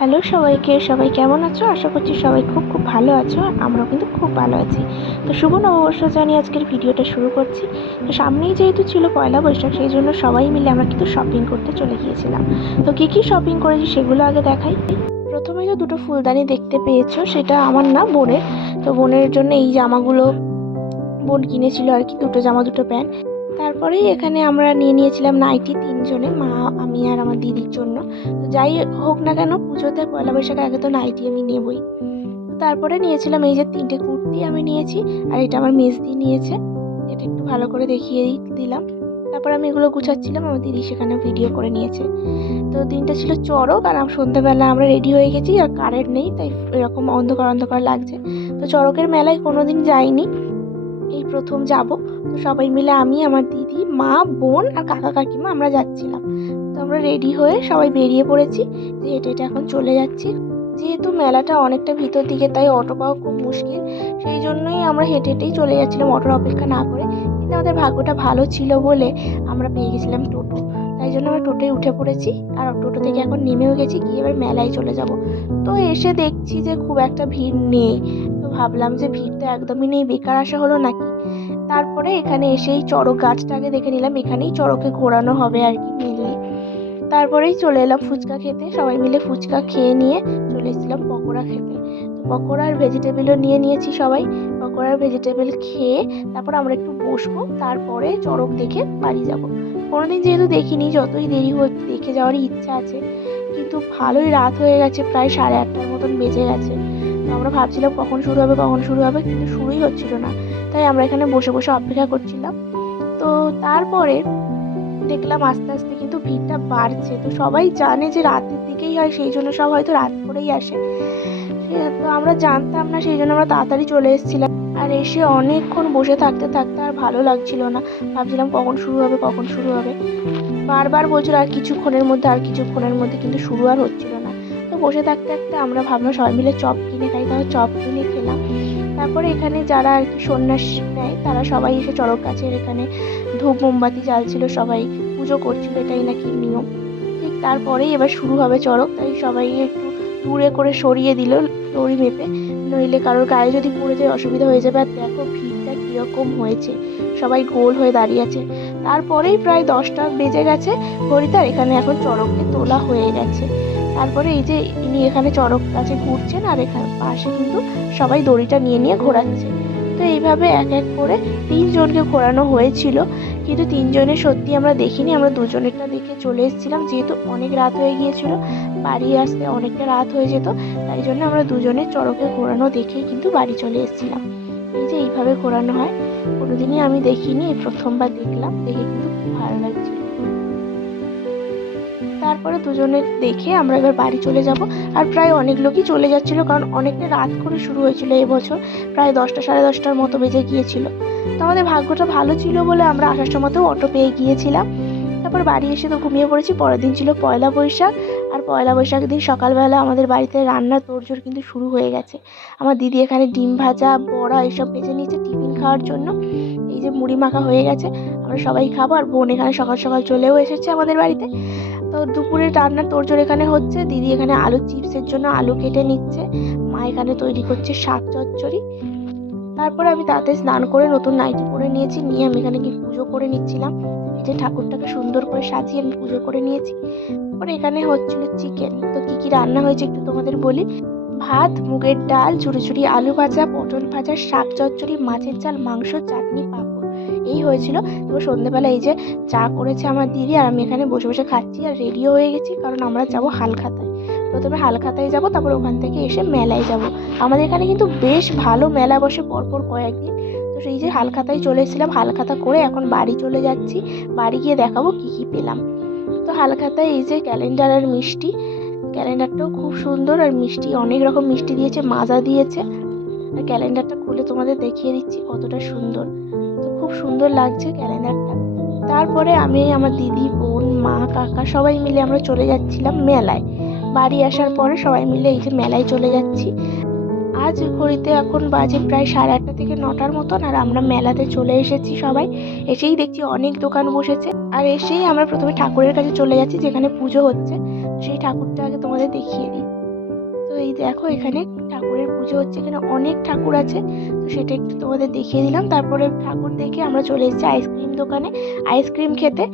Hello সবাইকে, সবাই কেমন আছো? আশা করছি সবাই খুব খুব ভালো আছো, আমরাও কিন্তু খুব ভালো আছি। তো শুভ নববর্ষ জানিয়ে আজকের ভিডিওটা শুরু করছি। তো সামনেই যেহেতু ছিল পয়লা বৈশাখ, সেই জন্য সবাই মিলে আমরা কিন্তু শপিং করতে চলে গিয়েছিলাম। তো কী কী শপিং করেছি সেগুলো আগে দেখাই। প্রথমেই তো দুটো ফুলদানি দেখতে পেয়েছ, সেটা আমার না, বোনের। তো বোনের জন্য এই জামাগুলো, বোন কিনেছিল আর কি, দুটো জামা, দুটো প্যান্ট। তারপরেই এখানে আমরা নিয়ে নিয়েছিলাম নাইটি তিনজনে, মা, আমি আর আমার দিদির জন্য। তো যাই হোক না কেন, পুজোতে পয়লা বৈশাখের আগে তো নাইটি আমি নেবই। তারপরে নিয়েছিলাম এই যে তিনটে কুর্তি আমি নিয়েছি, আর এটা আমার মেজদি নিয়েছে। এটা একটু ভালো করে দেখিয়ে দিলাম। তারপর আমি এগুলো গুছাচ্ছিলাম, আমার দিদি সেখানে ভিডিও করে নিয়েছে। তো দিনটা ছিল চড়ক, আর সন্ধ্যাবেলা আমরা রেডি হয়ে গেছি, আর কারেন্ট নেই, তাই এরকম অন্ধকার অন্ধকার লাগছে। তো চড়কের মেলায় কোনো দিন যাইনি। এই প্রথম যাব। তো সবাই মিলে আমি, আমার দিদি, মা, বোন আর কাকা কাকিমা আমরা যাচ্ছিলাম। তো আমরা রেডি হয়ে সবাই বেরিয়ে পড়েছি। যে হেঁটে হেঁটে এখন চলে যাচ্ছি। যেহেতু মেলাটা অনেকটা ভিতর দিকে, তাই অটো পাওয়া খুব মুশকিল। সেই জন্যই আমরা হেঁটে হেঁটেই চলে যাচ্ছিলাম অটোর অপেক্ষা না করে। কিন্তু আমাদের ভাগ্যটা ভালো ছিল বলে আমরা পেয়ে গেছিলাম টোটো। তাই জন্য আমরা টোটোয় উঠে পড়েছি। আর টোটো থেকে এখন নেমেও গেছি, গিয়ে এবার মেলায় চলে যাব। তো এসে দেখছি যে খুব একটা ভিড় নেই। ভাবলাম যে ভিড় তো একদমই নেই, বেকার আসা হলো নাকি? তারপরে এখানে এসেই চড়ক গাছটাকে দেখে নিলাম, এখানেই চড়কে ঘোরানো হবে আর কি মেনলি তারপরেই চলে এলাম ফুচকা খেতে, সবাই মিলে ফুচকা খেয়ে নিয়ে চলে এসেছিলাম পকোড়া খেতে। তো পকোড়া আর ভেজিটেবিলও নিয়ে নিয়েছি সবাই, পকোড়া আর ভেজিটেবল খেয়ে তারপর আমরা একটু বসবো, তারপরে চড়ক দেখে বাড়ি যাব। কোনোদিন যেহেতু দেখিনি, যতই দেরি হোক দেখে যাওয়ারই ইচ্ছা আছে, কিন্তু ভালোই রাত হয়ে গেছে, প্রায় সাড়ে আটটার মতন বেজে গেছে। আমরা ভাবছিলাম কখন শুরু হবে, কখন শুরু হবে, কিন্তু শুরুই হচ্ছিল না। তাই আমরা এখানে বসে বসে অপেক্ষা করছিলাম। তো তারপরে দেখলাম আস্তে আস্তে কিন্তু ভিড়টা বাড়ছে। তো সবাই জানে যে রাতের দিকেই হয়, সেই জন্য সব হয়তো রাত করেই আসে। তো আমরা জানতাম না, সেই জন্য আমরা তাড়াতাড়ি চলে এসেছিলাম। আর এসে অনেকক্ষণ বসে থাকতে থাকতে আর ভালো লাগছিল না। ভাবছিলাম কখন শুরু হবে, কখন শুরু হবে। বারবার বলছিল আর কিছুক্ষণের মধ্যে, আর কিছুক্ষণের মধ্যে কিন্তু শুরু আর হচ্ছিল বসে থাকতে থাকতে আমরা ভাবলাম সবাই মিলে চপ কিনে খাই তাহলে চপ কিনে খেলাম। তারপরে এখানে যারা আর কি সন্ন্যাস নেয়, তারা সবাই এসে চড়ক গাছের এখানে ধূপ, মোমবাতি জ্বালছিল, সবাই পুজো করছিল, এটাই নাকি নিয়ম। ঠিক তারপরেই এবার শুরু হবে চড়ক, তাই সবাই একটু দূরে করে সরিয়ে দিল দড়ি মেপে। নইলে কারোর গায়ে যদি পড়ে যায়, অসুবিধা হয়ে যাবে। আর দেখো ভিড়টা কীরকম হয়েছে। সবাই গোল হয়ে দাঁড়িয়ে আছে। তারপরেই প্রায় দশটা বেজে গেছে। ঘড়িতে এখানে এখন চড়ককে তোলা হয়ে গেছে। তারপরে এই যে ইনি এখানে চড়ক গাছে ঘুরছেন আর এখানে পাশে কিন্তু সবাই দড়িটা নিয়ে নিয়ে ঘোরাচ্ছে। তো এইভাবে এক এক করে তিনজনকে ঘোরানো হয়েছিল। কিন্তু তিনজনের সত্যি আমরা দেখিনি, আমরা দুজনেরটা দেখে চলে এসেছিলাম। যেহেতু অনেক রাত হয়ে গিয়েছিল, বাড়ি আসতে অনেকটা রাত হয়ে যেত, তাই জন্য আমরা দুজনের চড়কে ঘোরানো দেখেই কিন্তু বাড়ি চলে এসেছিলাম। এই যে এইভাবে ঘোরানো হয়, কোনোদিনই আমি দেখিনি, এই প্রথমবার দেখলাম, দেখে কিন্তু খুব ভালো লাগছিল তারপরে দুজনে দেখে আমরা এবার বাড়ি চলে যাব। আর প্রায় অনেক লোকই চলে যাচ্ছিল, কারণ অনেকটা রাত করে শুরু হয়েছিল এবছর প্রায় দশটা, সাড়ে দশটার মতো বেজে গিয়েছিল। তো আমাদের ভাগ্যটা ভালো ছিল বলে আমরা আসার সময়তেও অটো পেয়ে গিয়েছিলাম। তারপর বাড়ি এসে তো ঘুমিয়ে পড়েছি। পরের দিন ছিল পয়লা বৈশাখ। আর পয়লা বৈশাখ দিন সকালবেলা আমাদের বাড়িতে রান্নার তোড়জোড় কিন্তু শুরু হয়ে গেছে। আমার দিদি এখানে ডিম ভাজা, বড়া এইসব বেজে নিয়েছে টিফিন খাওয়ার জন্য। এই যে মুড়ি মাখা হয়ে গেছে, আমরা সবাই খাব। আর বোন এখানে সকাল সকাল চলেও এসেছে আমাদের বাড়িতে। তো দুপুরে রান্নার তোড়জোড় এখানে হচ্ছে। দিদি এখানে আলু চিপসের জন্য আলু কেটে নিচ্ছে। মা এখানে তৈরি করছে শাক চচ্চড়ি। তারপরে আমি তাতে স্নান করে নতুন নাইটি পরে নিয়েছি। নিয়ে আমি এখানে কি পুজো করে নিচ্ছিলাম। যে ঠাকুরটাকে সুন্দর করে সাজিয়ে আমি পুজো করে নিয়েছি। তারপরে এখানে হচ্ছিল চিকেন। তো কি কি রান্না হয়েছে একটু তোমাদের বলি। ভাত, মুগের ডাল ঝুড়ি ঝুড়ি আলু ভাজা পটল ভাজা, শাক চচ্চড়ি, মাছের ঝাল, মাংস, চাটনি, পাঁপড়। এই হয়েছিল। তারপর সন্ধ্যেবেলা এই যে চা করেছে আমার দিদি আর আমি এখানে বসে বসে খাচ্ছি আর রেডিও হয়ে গেছি কারণ আমরা যাব হালখাতায়। প্রথমে হালখাতায় যাব, তারপর ওখান থেকে এসে মেলায় যাব। আমাদের এখানে কিন্তু বেশ ভালো মেলা বসে পরপর কয়েকদিন। তো সেই যে হালখাতায় চলে এসেছিলাম, হালখাতা করে এখন বাড়ি চলে যাচ্ছি। বাড়ি গিয়ে দেখাবো কি কি পেলাম। তো হালখাতায় এই যে ক্যালেন্ডার আর মিষ্টি। ক্যালেন্ডারটাও খুব সুন্দর আর মিষ্টি, অনেক রকম মিষ্টি দিয়েছে, মাজা দিয়েছে। আর ক্যালেন্ডারটা খুলে তোমাদের দেখিয়ে দিচ্ছি কতটা সুন্দর। তো খুব সুন্দর লাগছে ক্যালেন্ডারটা। তারপরে আমি আমার দিদি, বোন, মা, কাকা সবাই মিলে আমরা চলে যাচ্ছিলাম মেলায়। বাড়ি আসার পরে সবাই মিলে এই যে মেলায় চলে যাচ্ছি। আজ ঘড়িতে এখন বাজে প্রায় সাড়ে আটটা থেকে নটার মতন আর আমরা মেলাতে চলে এসেছি সবাই। এসেই দেখছি অনেক দোকান বসেছে। আর এসেই আমরা প্রথমে ঠাকুরের কাছে চলে যাচ্ছি যেখানে পুজো হচ্ছে। সেই ঠাকুরটা আগে তোমাদের দেখিয়ে দিই। তো এই দেখো এখানে ঠাকুরের পুজো হচ্ছে এখানে অনেক ঠাকুর আছে। তো সেটা একটু তোমাদের দেখিয়ে দিলাম। তারপরে ঠাকুর দেখে আমরা চলে এসেছি আইসক্রিম দোকানে। আইসক্রিম খেতে।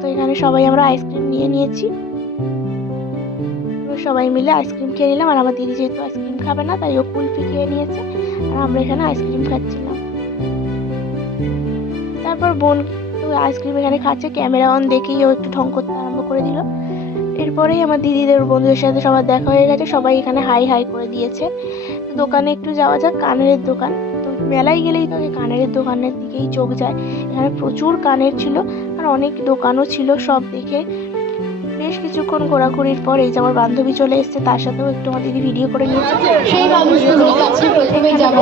তো এখানে সবাই আমরা আইসক্রিম নিয়ে নিয়েছি। সবাই মিলে আইসক্রিম খেয়ে নিলাম। আর আমার দিদি যেহেতু আইসক্রিম খাবে না, তাই ও কুলফি খেয়ে নিয়েছে। আর আমরা এখানে আইসক্রিম খাচ্ছিলাম। তারপর বোন আইসক্রিম এখানে খাচ্ছে। ক্যামেরা অন দেখেই ও একটু ঢং করতে আরম্ভ করে দিল। এরপরেই আমার দিদিদের বন্ধুদের সাথে সবার দেখা হয়ে গেছে সবাই এখানে হাই হাই করে দিয়েছে তো দোকানে একটু যাওয়া যাক কানের দোকান তো মেলায় গেলেই তো কানের দোকানের দিকেই চোখ যায় এখানে প্রচুর কানের ছিল আর অনেক দোকানও ছিল সব দেখে বেশ কিছুক্ষণ ঘোরাঘুরির পর এই যে আমার বান্ধবী চলে এসেছে তার সাথেও একটু আমার দিদি ভিডিও করে নিয়েছে সেই মানুষগুলোর কাছে প্রথমে যাব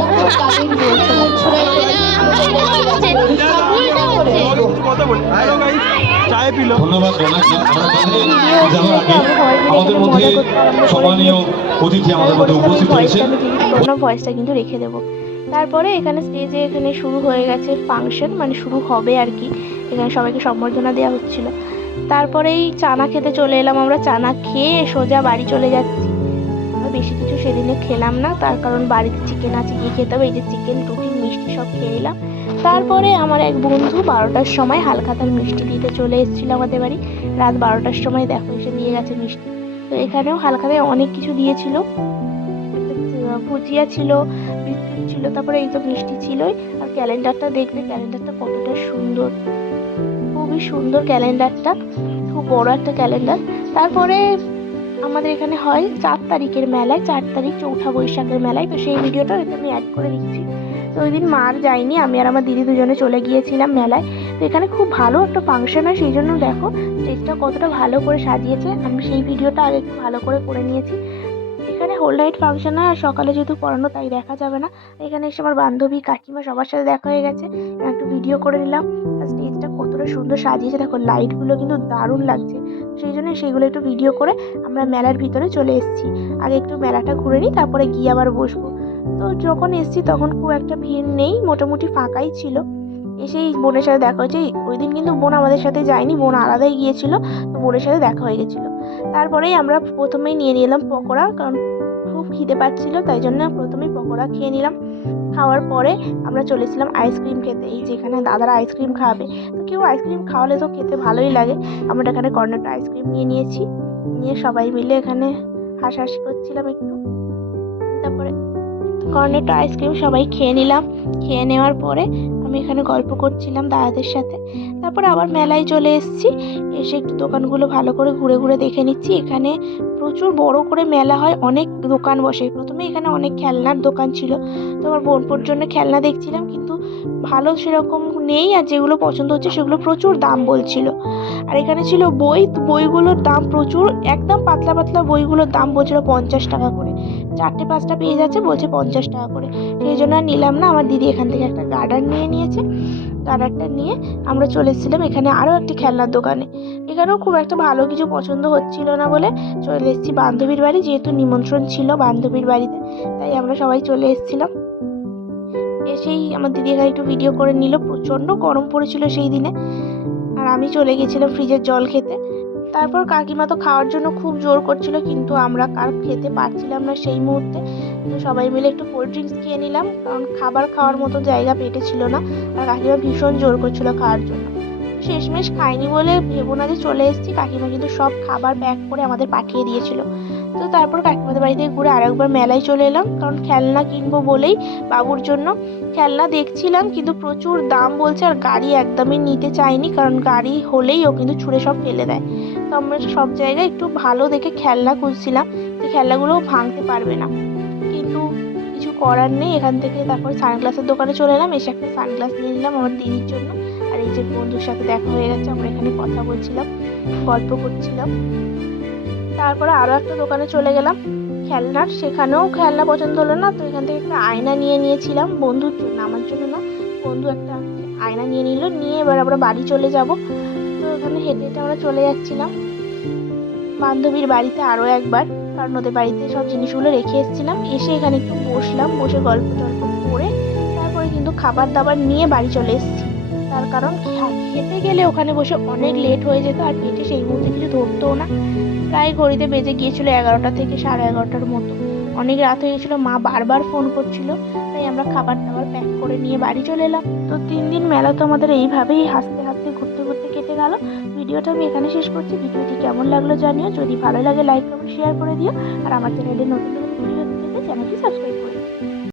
তাদের চায় পিলো ধন্যবাদ জানাচ্ছি আমরা কাজে যাওয়ার আগে আমাদের মধ্যে সম্মানীয় অতিথি আমাদের মধ্যে উপস্থিত হয়েছে পুরোনো ভয়েসটা কিন্তু রেখে দেবো তারপরে এখানে স্টেজে এখানে শুরু হয়ে গেছে ফাংশন মানে শুরু হবে আর কি এখানে সবাইকে সম্বর্ধনা দেওয়া হচ্ছিল তারপরেই চানা খেতে চলে এলাম আমরা চানা খেয়ে সোজা বাড়ি চলে যাচ্ছি বেশি কিছু সেদিনে খেলাম না তার কারণ বাড়িতে চিকেন আছে গিয়ে খেতে হবে এই যে চিকেন রুটি মিষ্টি সব খেয়ে এলাম তারপরে আমার এক বন্ধু বারোটার সময় হালখাতার মিষ্টি দিতে চলে এসেছিল আমাদের বাড়ি। রাত বারোটার সময় দেখো, এসে দিয়ে গেছে মিষ্টি। তো এখানেও হালখাতায় অনেক কিছু দিয়েছিল। ভুজিয়া ছিল, বিস্কুট ছিল, তারপরে এই তো মিষ্টি ছিলই। আর ক্যালেন্ডারটা দেখবে ক্যালেন্ডারটা কতটা সুন্দর। খুবই সুন্দর ক্যালেন্ডারটা, খুব বড় একটা ক্যালেন্ডার। তারপরে আমাদের এখানে হয় চার তারিখের মেলায়, চার তারিখ চৌঠা বৈশাখের মেলায়। তো সেই ভিডিওটা আমি অ্যাড করে দিচ্ছি। তো ওই দিন মার যায়নি, আমি আর আমার দিদি দুজনে চলে গিয়েছিলাম মেলায়। তো এখানে খুব ভালো একটা ফাংশন হয়, সেই জন্য দেখো স্টেজটা কতটা ভালো করে সাজিয়েছে। আমি সেই ভিডিওটা আগে একটু ভালো করে করে নিয়েছি। এখানে হোল নাইট ফাংশন হয়, আর সকালে যেহেতু পড়ানো, তাই দেখা যাবে না। এখানে এসে আমার বান্ধবী, কাকিমা সবার সাথে দেখা হয়ে গেছে। একটু ভিডিও করে নিলাম। আর স্টেজটা কতটা সুন্দর সাজিয়েছে। দেখো লাইটগুলো কিন্তু দারুণ লাগছে। সেই জন্য সেইগুলো একটু ভিডিও করে আমরা মেলার ভিতরে চলে এসেছি। আগে একটু মেলাটা ঘুরে নিই, তারপরে গিয়ে আবার বসবো। তো যখন এসেছি তখন খুব একটা ভিড় নেই, মোটামুটি ফাঁকাই ছিল। এসেই বোনের সাথে দেখা হয়েছে। ওই দিন কিন্তু বোন আমাদের সাথে যায়নি, বোন আলাদাই গিয়েছিল, তো বোনের সাথে দেখা হয়ে গেছিল। তারপরেই আমরা প্রথমেই নিয়ে নিলাম পকোড়া, কারণ খুব খিদে পাচ্ছিলো, তাই জন্য প্রথমেই পকোড়া খেয়ে নিলাম। খাওয়ার পরে আমরা চলেছিলাম আইসক্রিম খেতে, এই যেখানে দাদারা আইসক্রিম খাওয়াবে তো কেউ আইসক্রিম খাওয়ালে তো খেতে ভালোই লাগে। আমরা এখানে কর্নেটো আইসক্রিম নিয়ে নিয়েছি, নিয়ে সবাই মিলে এখানে হাসাহাসি করছিলাম একটু। কর্নেটো আইসক্রিম সবাই খেয়ে নিলাম। খেয়ে নেওয়ার পরে আমি এখানে গল্প করছিলাম দাদাদের সাথে। তারপরে আবার মেলায় চলে এসেছি। এসে একটু দোকানগুলো ভালো করে ঘুরে ঘুরে দেখে নিচ্ছি। এখানে প্রচুর বড় করে মেলা হয়। অনেক দোকান বসে। প্রথমে এখানে অনেক খেলনার দোকান ছিল। তো আমার বোনপোর জন্য খেলনা দেখছিলাম। কিন্তু ভালো সেরকম নেই। আর যেগুলো পছন্দ হচ্ছে সেগুলো প্রচুর দাম বলছিল। আর এখানে ছিল বই। বইগুলোর দাম প্রচুর। একদম পাতলা পাতলা বইগুলোর দাম বলছিল পঞ্চাশ টাকা করে। চারটে পাঁচটা পেয়ে যাচ্ছে, বলছে পঞ্চাশ টাকা করে। সেই জন্য আর নিলাম না, আমার দিদি এখান থেকে একটা গার্ডার নিয়ে নিয়েছে। গার্ডারটা নিয়ে আমরা চলে এসেছিলাম এখানে আরও একটি খেলনার দোকানে। এখানেও খুব একটা ভালো কিছু পছন্দ হচ্ছিল না বলে চলে এসেছি বান্ধবীর বাড়ি, যেহেতু নিমন্ত্রণ ছিল বান্ধবীর বাড়িতে, তাই আমরা সবাই চলে এসেছিলাম। এসেই আমার দিদি এখানে একটু ভিডিও করে নিল, প্রচণ্ড গরম পড়েছিল সেই দিনে। আর আমি চলে গেছিলাম ফ্রিজের জল খেতে। তারপর কাকিমা তো খাওয়ার জন্য খুব জোর করছিল, কিন্তু আমরা কার খেতে পারছিলাম না সেই মুহূর্তে। তো সবাই মিলে একটু কোল্ড ড্রিঙ্কস খেয়ে নিলাম, কারণ খাবার খাওয়ার মতো জায়গা পেটে ছিল না, আর কাকিমা ভীষণ জোর করছিল খাওয়ার জন্য। শেষমেশ খাইনি বলে ভেবো না যে চলে এসেছি, কাকিমা কিন্তু সব খাবার প্যাক করে আমাদের পাঠিয়ে দিয়েছিল। তো তারপর কাকিমাদের বাড়ি থেকে ঘুরে আরেকবার মেলায় চলে এলাম, কারণ খেলনা কিনবো বলেই বাবুর জন্য। খেলনা দেখছিলাম, কিন্তু প্রচুর দাম বলছে, আর গাড়ি একদমই নিতে চাইনি, কারণ গাড়ি হলেই ও কিন্তু ছুঁড়ে সব ফেলে দেয়। তো আমরা সব জায়গায় একটু ভালো দেখে খেলনা খুঁজছিলাম, যে খেলনাগুলো ভাঙতে পারবে না। কিন্তু কিছু করার নেই, এখান থেকে তারপর সানগ্লাসের দোকানে চলে এলাম, এসে একটা সানগ্লাস নিয়ে নিলাম আমার দিদির জন্য। আর এই যে বন্ধুর সাথে দেখা হয়ে গেছে, আমরা এখানে কথা বলছিলাম, গল্প করছিলাম। তারপরে আরও একটা দোকানে চলে গেলাম, খেলনার। সেখানেও খেলনা পছন্দ হলো না, তো এখান থেকে একটা আয়না নিয়ে নিয়েছিলাম, বন্ধুর জন্য, আমার জন্য না, বন্ধু একটা আয়না নিয়ে নিল, নিয়ে এবার আমরা বাড়ি চলে যাব। তো এখানে হেঁটে হেঁটে আমরা চলে যাচ্ছিলাম। বান্ধবীর বাড়িতে আরও একবার, কারণ ওদের বাড়িতে সব জিনিসগুলো রেখে এসেছিলাম। এসে এখানে একটু বসলাম, বসে গল্প টল্প করে তারপরে কিন্তু খাবার দাবার নিয়ে বাড়ি চলে এসেছি। তার কারণ খেতে গেলে ওখানে বসে অনেক লেট হয়ে যেত আর পেটে সেই মুহূর্তে কিছু ধরতো না। প্রায় ঘড়িতে বেজে গিয়েছিল এগারোটা থেকে সাড়ে এগারোটার মতো। অনেক রাত হয়ে গেছিল, মা বারবার ফোন করছিল, তাই আমরা খাবার দাবার প্যাক করে নিয়ে বাড়ি চলে এলাম। তো তিন দিন মেলা তো আমাদের এইভাবেই হাসতে কেটে গেল। ভিডিওটা আমি এখানে শেষ করছি। ভিডিওটি কেমন লাগল জানিও। যদি ভালো লাগে লাইক কমেন্ট শেয়ার করে দিও। আর আমার চ্যানেলে নতুন নতুন ভিডিও পেতে চ্যানেলটি সাবস্ক্রাইব করে